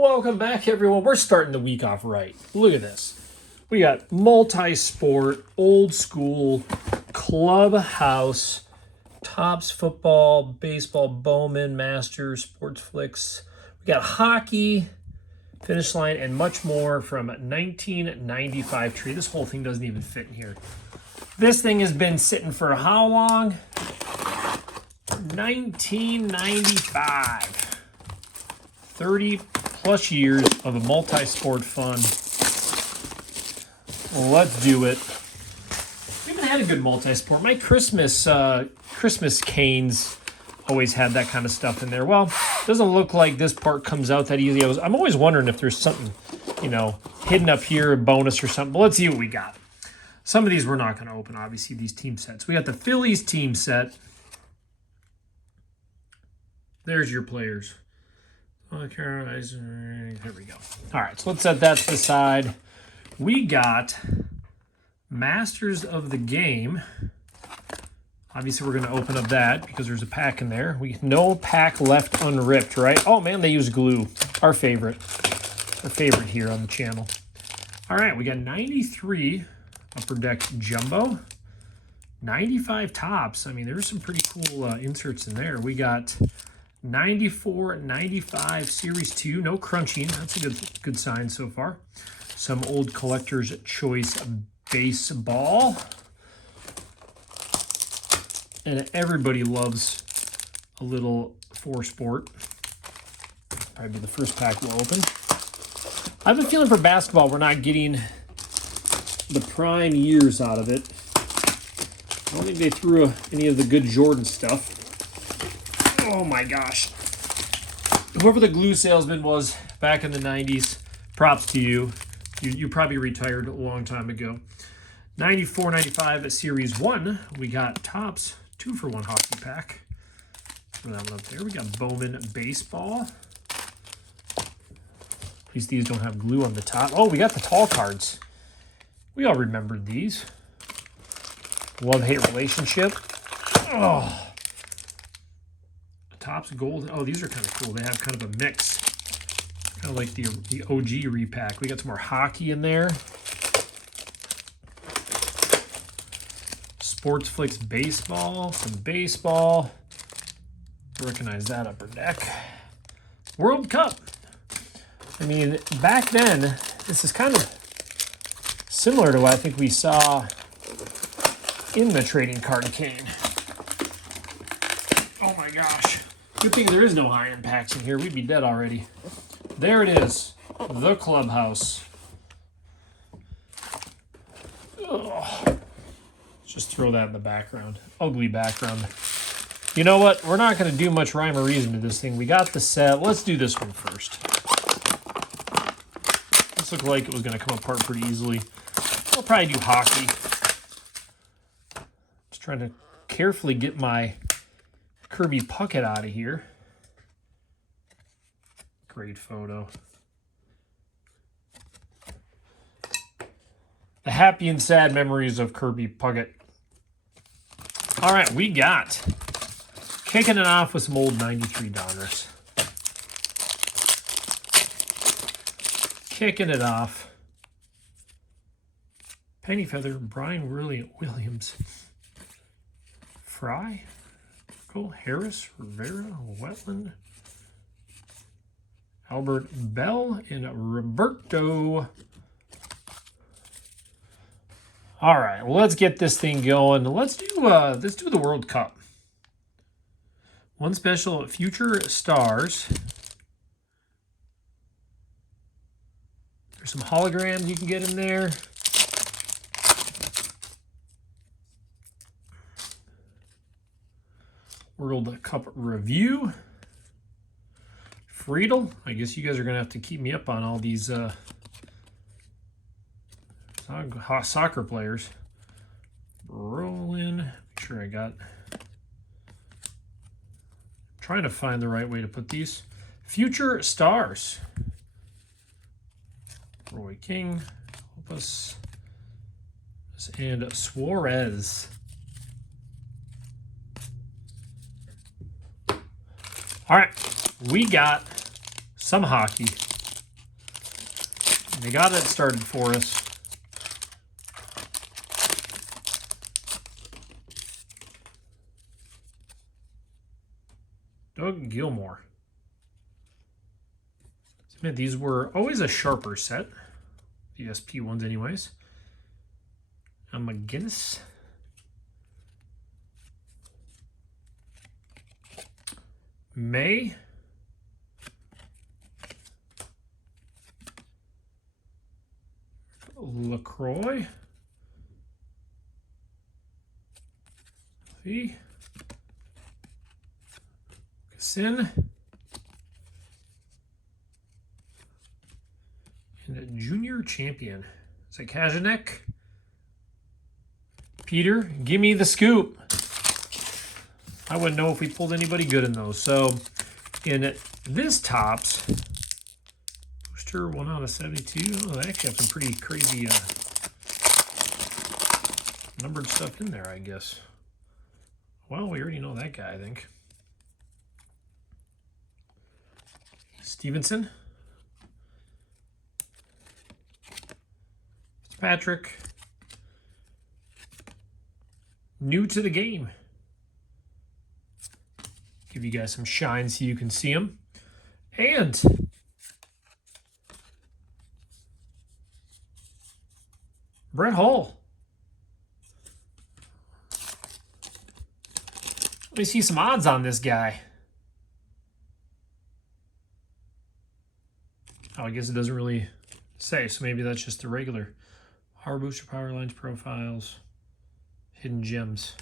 Welcome back, everyone. We're starting the week off right. Look at this. We got multi-sport, old school, clubhouse, Topps football, baseball, Bowman, Masters, Sports Flicks. We got hockey, finish line, and much more from 1995 tree. This whole thing doesn't even fit in here. This thing has been sitting for how long? 1995. 30 plus years of a multi-sport fun. Let's do it. We haven't had a good multi-sport. My Christmas canes always had that kind of stuff in there. Well, doesn't look like this part comes out that easy. I'm always wondering if there's something, hidden up here, a bonus or something. But let's see what we got. Some of these we're not going to open, obviously, these team sets. We got the Phillies team set. There's your players. Here we go. All right, so let's set that to the side. We got Masters of the Game. Obviously, we're going to open up that because there's a pack in there. No pack left unripped, right? Oh, man, they use glue. Our favorite. Our favorite here on the channel. All right, we got 93 Upper Deck Jumbo. 95 Topps. I mean, there's some pretty cool inserts in there. We got 94, 95 Series 2. No crunching. That's a good sign so far. Some old collector's choice baseball. And everybody loves a little 4-sport. Probably be the first pack we'll open. I have a feeling for basketball we're not getting the prime years out of it. I don't think they threw any of the good Jordan stuff. Oh my gosh. Whoever the glue salesman was back in the 90s, props to you. You probably retired a long time ago. 94, 95 Series 1. We got Topps 2-for-1 hockey pack. Throw that one up there. We got Bowman baseball. At least these don't have glue on the top. Oh, we got the tall cards. We all remembered these. Love-hate relationship. Oh. Topps gold. Oh, these are kind of cool. They have kind of a mix. Kind of like the OG repack. We got some more hockey in there. Sports Flicks baseball. Some baseball. Recognize that Upper Deck. World Cup. I mean, back then, this is kind of similar to what I think we saw in the trading card cane. Oh my gosh. Good thing there is no high-end packs in here. We'd be dead already. There it is. The clubhouse. Ugh. Just throw that in the background. Ugly background. You know what? We're not going to do much rhyme or reason to this thing. We got the set. Let's do this one first. This looked like it was going to come apart pretty easily. I'll probably do hockey. Just trying to carefully get my Kirby Puckett out of here. Great photo. The happy and sad memories of Kirby Puckett. All right, we got kicking it off with some old 93 Donruss. Kicking it off. Penny Feather, Brian Williams. Fry. Cool. Harris, Rivera, Wetland, Albert Bell, and Roberto. All right, well, let's get this thing going. Let's do the World Cup. One special Future Stars. There's some holograms you can get in there. World Cup review. Friedel. I guess you guys are going to have to keep me up on all these soccer players. Rolling. Make sure I got... trying to find the right way to put these. Future Stars. Roy King. Help us. And Suarez. All right, we got some hockey. They got it started for us. Doug Gilmore. These were always a sharper set. The SP ones anyways. McGinnis. May. LaCroix. See. Sin. And a junior champion. Is it Kajanek? Peter, give me the scoop. I wouldn't know if we pulled anybody good in those. So in this Topps, booster 1 out of 72. Oh, they actually have some pretty crazy numbered stuff in there, I guess. Well, we already know that guy, I think. Stevenson. Patrick. New to the game. Give you guys some shine so you can see them. And Brett Hull. Let me see some odds on this guy. Oh, I guess it doesn't really say, so maybe that's just the regular. Power booster, power lines, profiles, hidden gems.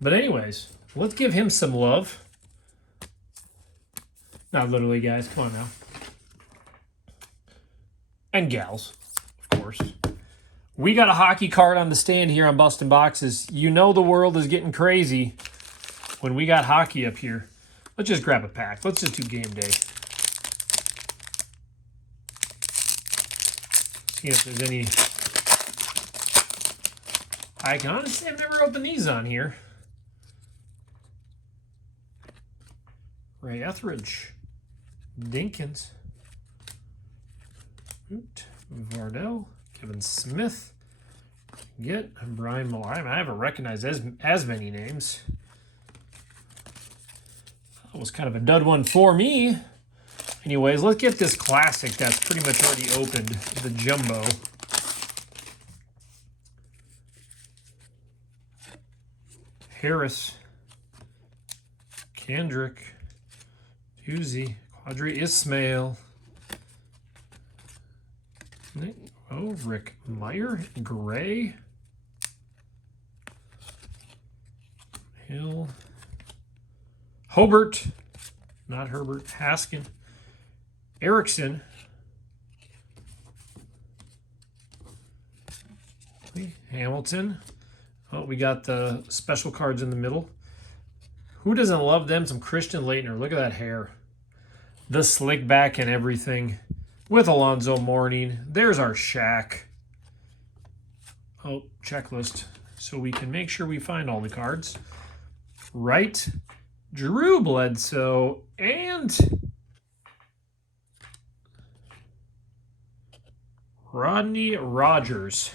But anyways, let's give him some love. Not literally, guys. Come on now. And gals, of course. We got a hockey card on the stand here on Bustin' Boxes. You know the world is getting crazy when we got hockey up here. Let's just grab a pack. Let's just do game day. See if there's any. I can honestly, I've never opened these on here. Ray Etheridge, Dinkins, Vardell, Kevin Smith, Brian Miller. I haven't recognized as many names. That was kind of a dud one for me. Anyways, let's get this classic that's pretty much already opened, the Jumbo. Harris, Kendrick, Husey, Quadri Ismail. Oh, Rick Meyer, Gray, Hill, Hobart, not Herbert, Haskin, Erickson, Hamilton. Oh, we got the special cards in the middle. Who doesn't love them? Some Christian Leitner. Look at that hair. The slick back and everything. With Alonzo Mourning. There's our Shaq. Oh, checklist. So we can make sure we find all the cards. Right. Drew Bledsoe. And Rodney Rogers.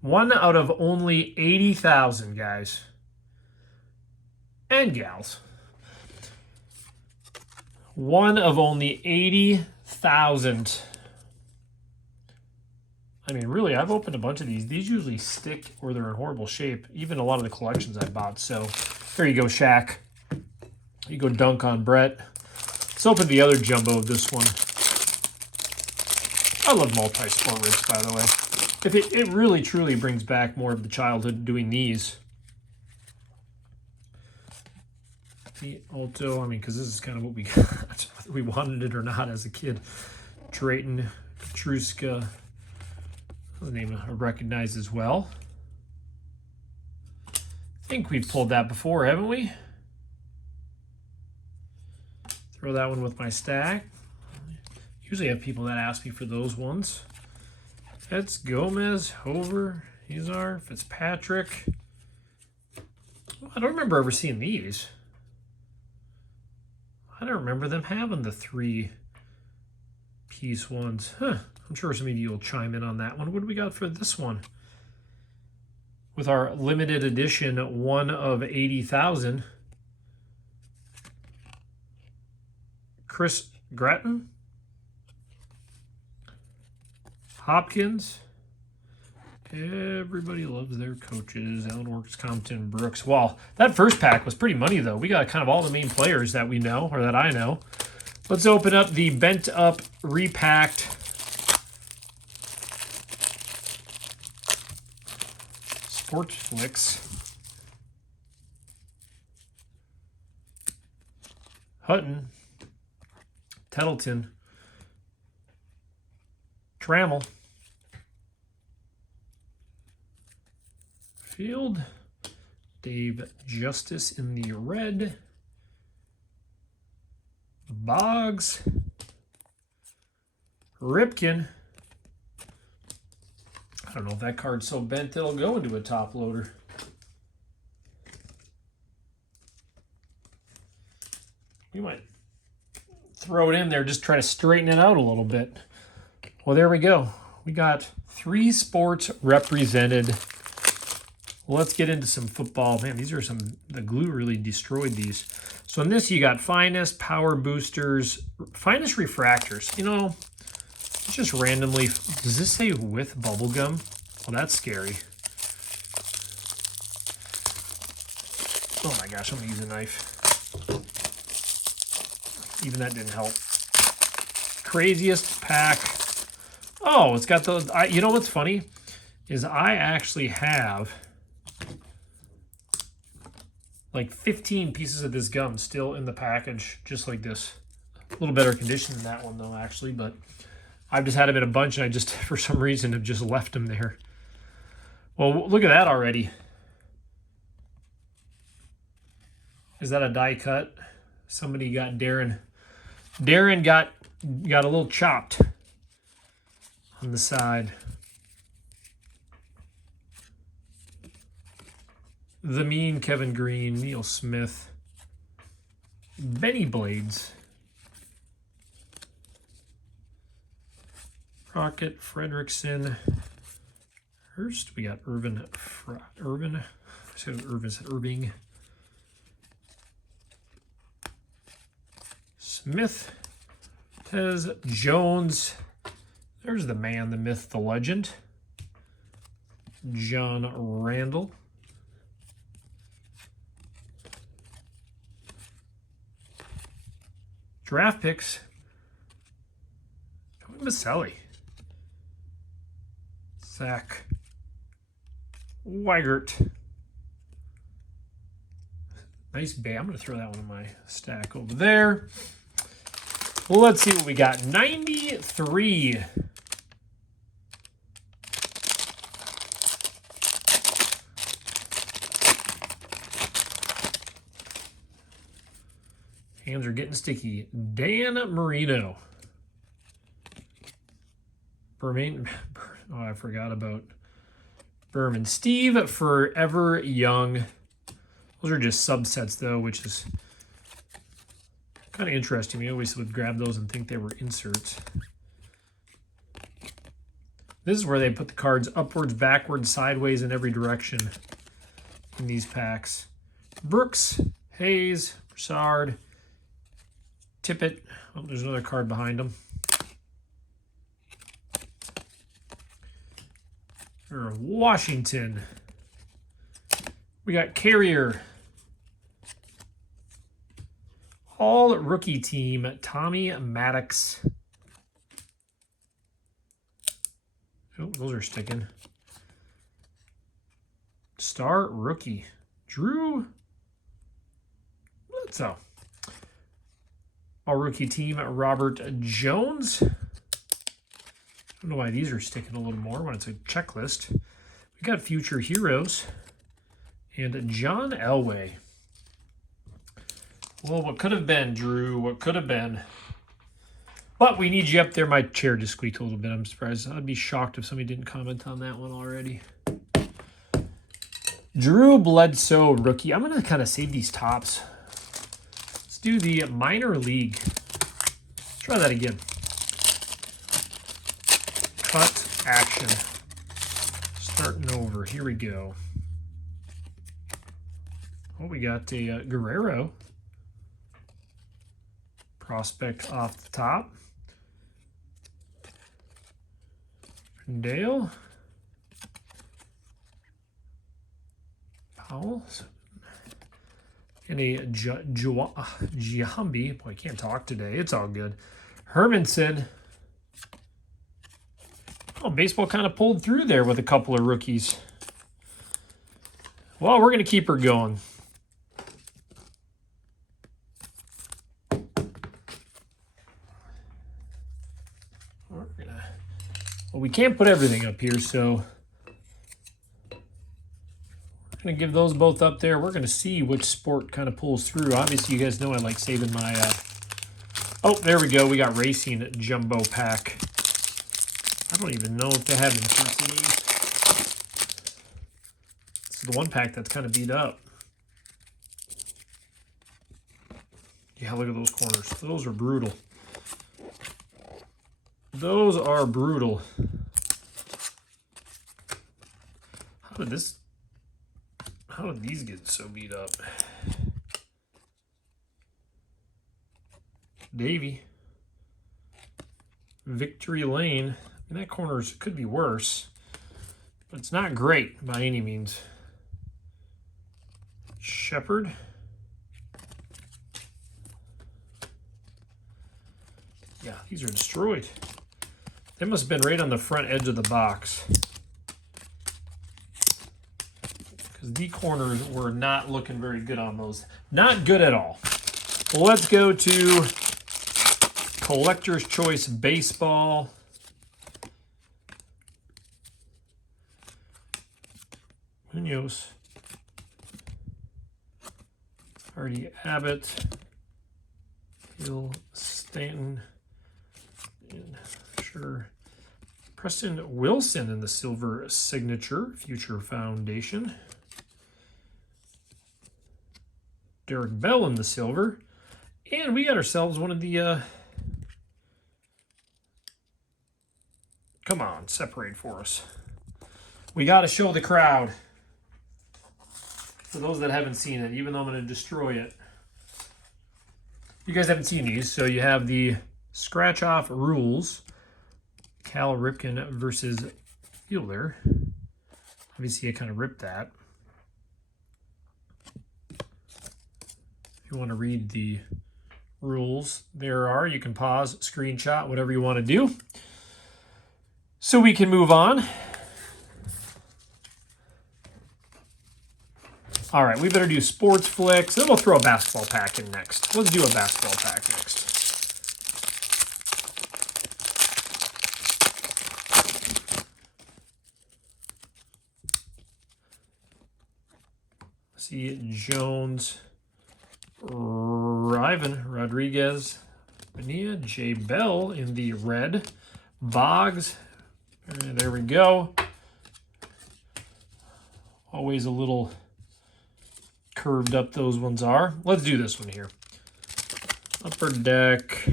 1 out of only 80,000, guys. And gals. 1 of only 80,000. I mean, really, I've opened a bunch of these. These usually stick or they're in horrible shape. Even a lot of the collections I bought. So, there you go, Shaq. You go dunk on Brett. Let's open the other jumbo of this one. I love multi-sport rips, by the way. It really, truly brings back more of the childhood doing these. The Alto, I mean, because this is kind of what we got, whether we wanted it or not as a kid. Drayton, Petruska, the name I recognize as well. I think we've pulled that before, haven't we? Throw that one with my stack. Usually have people that ask me for those ones. That's Gomez, Hover, Izar, Fitzpatrick. I don't remember ever seeing these. I don't remember them having the 3 piece ones. Huh. I'm sure some of you will chime in on that one. What do we got for this one? With our limited edition 1 of 80,000. Chris Gratton. Hopkins. Everybody loves their coaches. Allen Works, Compton, Brooks. Well, that first pack was pretty money, though. We got kind of all the main players that we know, or that I know. Let's open up the bent up, repacked Sports Flicks. Hutton. Tettleton. Trammell. Field. Dave Justice in the red. Boggs. Ripken. I don't know if that card's so bent it'll go into a top loader. We might throw it in there, just try to straighten it out a little bit. Well, there we go. We got 3 sports represented. Let's get into some football. Man, these are the glue really destroyed these. So in this, you got finest, power boosters, finest refractors. You know, just randomly, does this say with bubble gum? Well, that's scary. Oh my gosh, I'm gonna use a knife. Even that didn't help. Craziest pack. Oh, it's got those. You know what's funny is I actually have like 15 pieces of this gum still in the package, just like this. A little better condition than that one though, actually, but I've just had them in a bunch and I just, for some reason, have just left them there. Well, look at that already. Is that a die cut? Somebody got Darren. Darren got a little chopped on the side. The Mean, Kevin Green, Neil Smith, Benny Blades, Rocket, Fredrickson, Hurst. We got Irvin. I said Irving. Smith, Tez, Jones. There's the man, the myth, the legend. John Randall. Draft picks. Maselli. Zach Weigert. Nice bam. I'm going to throw that one in my stack over there. Well, let's see what we got. 93. Hands are getting sticky. Dan Marino. Berman. Oh, I forgot about Berman. Steve Forever Young. Those are just subsets, though, which is kind of interesting. We always would grab those and think they were inserts. This is where they put the cards upwards, backwards, sideways, in every direction in these packs. Brooks, Hayes, Broussard, Tippett. Oh, there's another card behind them. Or Washington. We got Carrier. All rookie team, Tommy Maddox. Oh, those are sticking. Star rookie, Drew Bledsoe. All rookie team, Robert Jones. I don't know why these are sticking a little more when it's a checklist. We got Future Heroes and John Elway. Well, what could have been, Drew? What could have been? But we need you up there. My chair just squeaked a little bit. I'm surprised. I'd be shocked if somebody didn't comment on that one already. Drew Bledsoe, rookie. I'm going to kind of save these tops. Let's do the minor league. Let's try that again. cut action. Starting over. Here we go. Oh, we got a Guerrero. Prospect off the top. Dale. Powell. And a Giambi. Boy, I can't talk today. It's all good. Hermanson. Oh, baseball kind of pulled through there with a couple of rookies. Well, we're going to keep her going. Well, we can't put everything up here, so we're going to give those both up there. We're going to see which sport kind of pulls through. Obviously, you guys know I like saving my... Oh, there we go. We got Racing Jumbo Pack. I don't even know if they have intensities. This is the one pack that's kind of beat up. Yeah, look at those corners. Those are brutal. Those are brutal. How did these get so beat up? Davey. Victory Lane. I mean, that corner could be worse, but it's not great by any means. Shepard. Yeah, these are destroyed. They must have been right on the front edge of the box, because the corners were not looking very good on those. Not good at all. Well, let's go to Collector's Choice Baseball. Munoz. Hardy Abbott. Hill Stanton. And sure. Preston Wilson in the silver signature. Future Foundation. Derek Bell in the silver. And we got ourselves one of the... Come on, separate for us. We got to show the crowd. For those that haven't seen it, even though I'm going to destroy it. You guys haven't seen these, so you have the scratch-off rules. Cal Ripken versus Fielder. Obviously, I kind of ripped that. If you want to read the rules, there are. You can pause, screenshot, whatever you want to do. So we can move on. All right, we better do sports flicks. Then we'll throw a basketball pack in next. Let's do a basketball pack next. See Jones, Ivan Rodriguez, Bonilla, J. Bell in the red, Boggs. There we go. Always a little curved up those ones are. Let's do this one here. Upper Deck.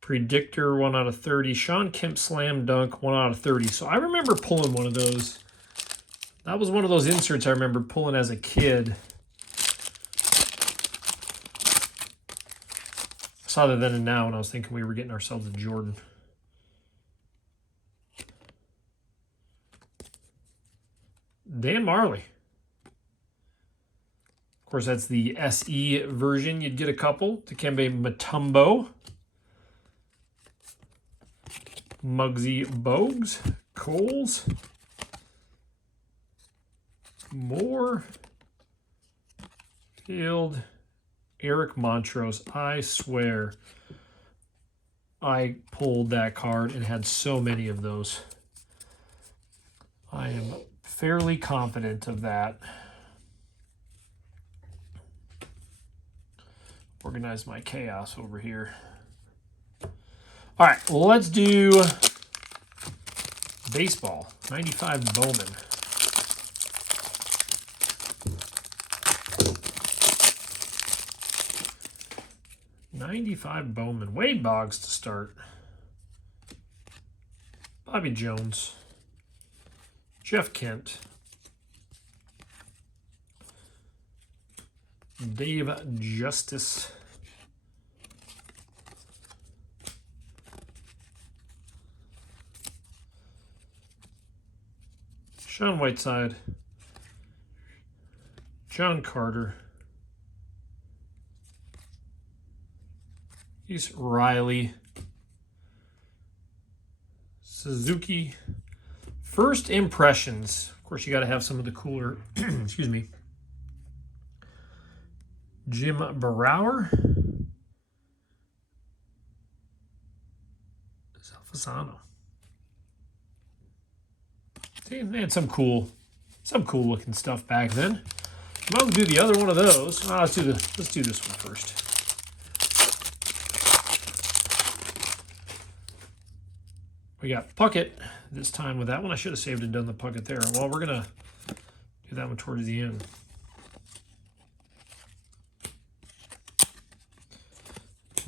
Predictor 1 out of 30. Sean Kemp Slam Dunk 1 out of 30. So I remember pulling one of those. That was one of those inserts I remember pulling as a kid. I saw that then and now, and I was thinking we were getting ourselves a Jordan. Dan Marley. Of course, that's the SE version. You'd get a couple. Dikembe Mutombo. Muggsy Bogues. Coles. Moore. Field. Eric Montrose. I swear I pulled that card and had so many of those. I am fairly confident of that. Organize my chaos over here. All right, well, let's do baseball. 95 Bowman. Wade Boggs to start. Bobby Jones, Jeff Kent, Dave Justice, Sean Whiteside, John Carter, East Riley, Suzuki. First impressions. Of course, you got to have some of the cooler, excuse me, Jim Brower, Salfasano. See, they had some cool looking stuff back then. Might as well do the other one of those. Let's do this one first. We got Puckett this time with that one. I should have saved and done the Puckett there. Well, we're gonna do that one towards the end.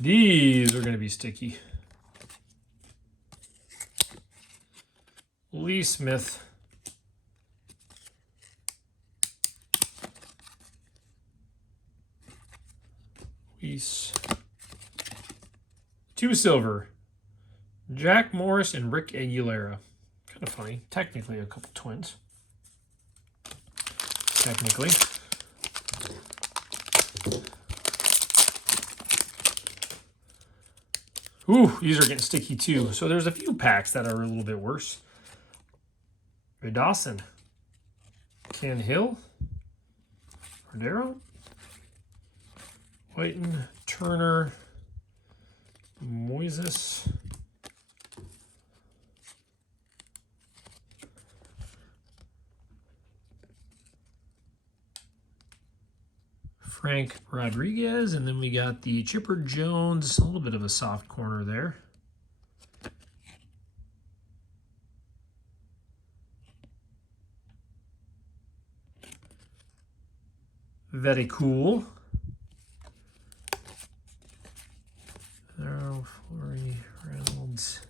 These are gonna be sticky. Lee Smith. Weiss. 2 silver. Jack Morris and Rick Aguilera. Kind of funny. Technically a couple twins. Technically. Ooh, these are getting sticky too. So there's a few packs that are a little bit worse. Ray Dawson. Ken Hill. Cordero. Whiten. Turner. Moises. Frank Rodriguez, and then we got the Chipper Jones, a little bit of a soft corner there. Very cool. There, Flory, Reynolds.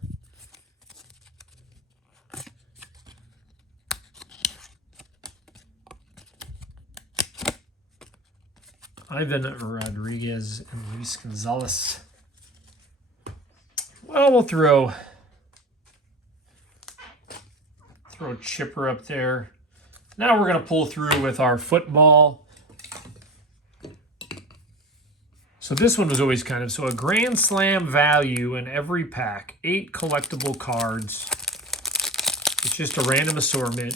Ivan Rodriguez and Luis Gonzalez. Well, we'll throw Chipper up there. Now we're going to pull through with our football. So this one was always kind of, so a Grand Slam value in every pack. 8 collectible cards. It's just a random assortment.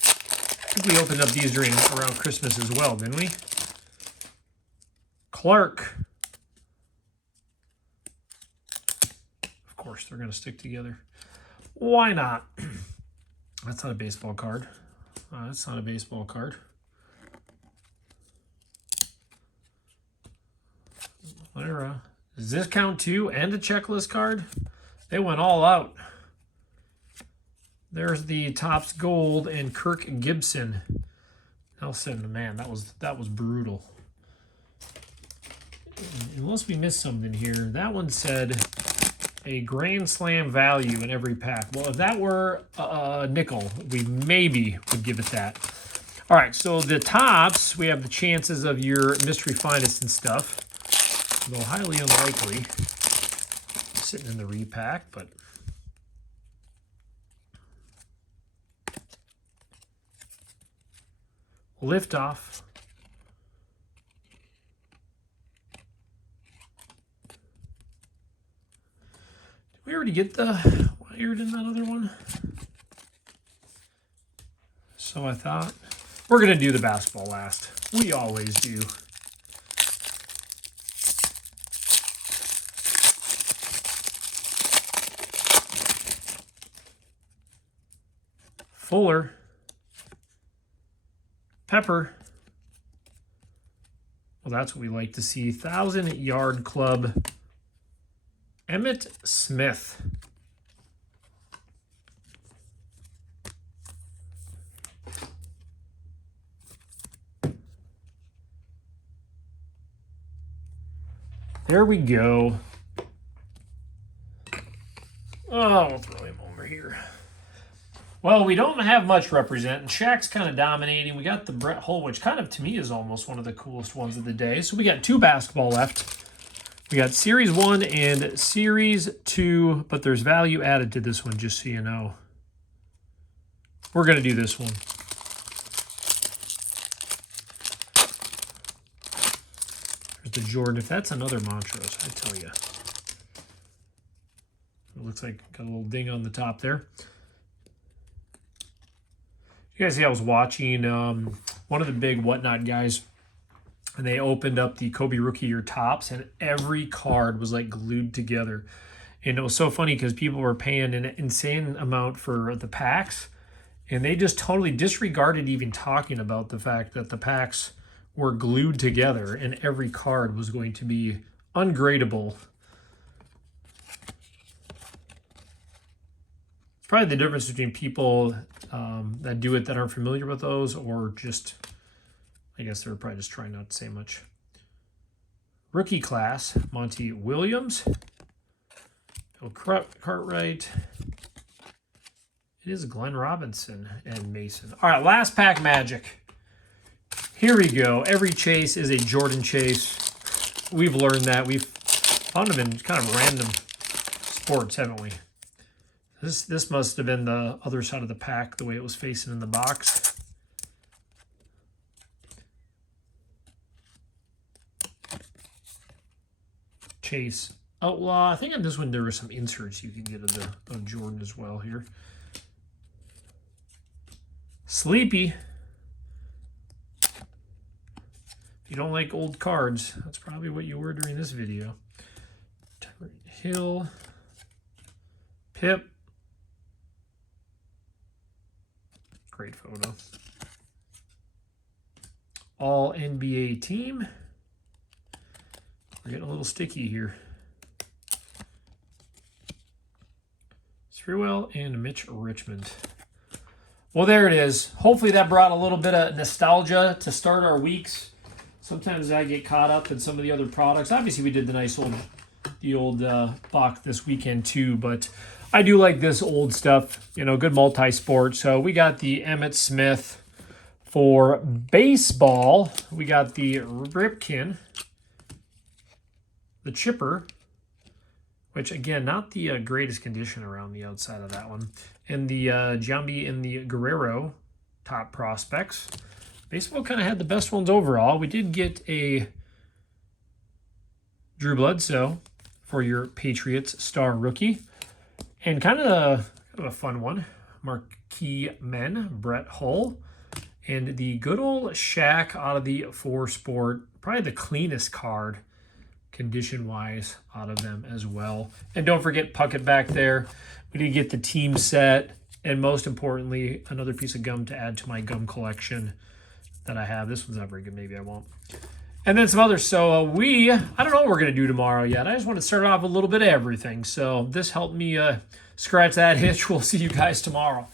I think we opened up these around Christmas as well, didn't we? Clark. Of course, they're going to stick together. Why not? That's not a baseball card. That's not a baseball card. Lara. Does this count too? And a checklist card? They went all out. There's the Topps Gold and Kirk Gibson. Nelson, man, that was brutal. Unless we missed something here. That one said a Grand Slam value in every pack. Well, if that were a nickel, we maybe would give it that. All right, so the Topps, we have the chances of your mystery finest and stuff. Though highly unlikely. Sitting in the repack, but... Liftoff. Did we already get the wired in that other one? So I thought. We're going to do the basketball last. We always do. Fuller. Pepper. Well, that's what we like to see. 1,000-yard club. Emmett Smith. There we go. Oh, we'll throw him over here. Well, we don't have much representing. Shaq's kind of dominating. We got the Brett Hull, which kind of, to me, is almost one of the coolest ones of the day. So we got 2 basketball left. We got Series 1 and Series 2, but there's value added to this one, just so you know. We're going to do this one. There's the Jordan. If that's another Montrose, I tell you. It looks like got a little ding on the top there. You guys see I was watching one of the big Whatnot guys, and they opened up the Kobe Rookie Year tops, and every card was like glued together. And it was so funny because people were paying an insane amount for the packs, and they just totally disregarded even talking about the fact that the packs were glued together and every card was going to be ungradable. It's probably the difference between people that do it that aren't familiar with those, or just, I guess they're probably just trying not to say much. Rookie class, Monty Williams, Bill Cartwright. It is Glenn Robinson and Mason. All right, last pack magic. Here we go. Every chase is a Jordan chase. We've learned that. We've found them in kind of random sports, haven't we? This must have been the other side of the pack, the way it was facing in the box. Chase Outlaw. I think on this one there were some inserts you can get of Jordan as well here. Sleepy. If you don't like old cards, that's probably what you were during this video. Hill. Pip. Great photo. All NBA team. We're getting a little sticky here. Thruwell and Mitch Richmond. Well, there it is. Hopefully that brought a little bit of nostalgia to start our weeks. Sometimes I get caught up in some of the other products. Obviously, we did the old box this weekend too, but I do like this old stuff, you know, good multi-sport. So we got the Emmitt Smith for baseball. We got the Ripken, the Chipper, which again, not the greatest condition around the outside of that one, and the Giambi and the Guerrero top prospects. Baseball kind of had the best ones overall. We did get a Drew Bledsoe for your Patriots star rookie. And kind of a fun one, Marquee Men, Brett Hull, and the good old Shaq out of the 4-sport, probably the cleanest card, condition-wise, out of them as well. And don't forget Puckett back there. We did get the team set, and most importantly, another piece of gum to add to my gum collection that I have. This one's not very good, maybe I won't. And then some others. So I don't know what we're going to do tomorrow yet. I just want to start off with a little bit of everything. So this helped me scratch that itch. We'll see you guys tomorrow.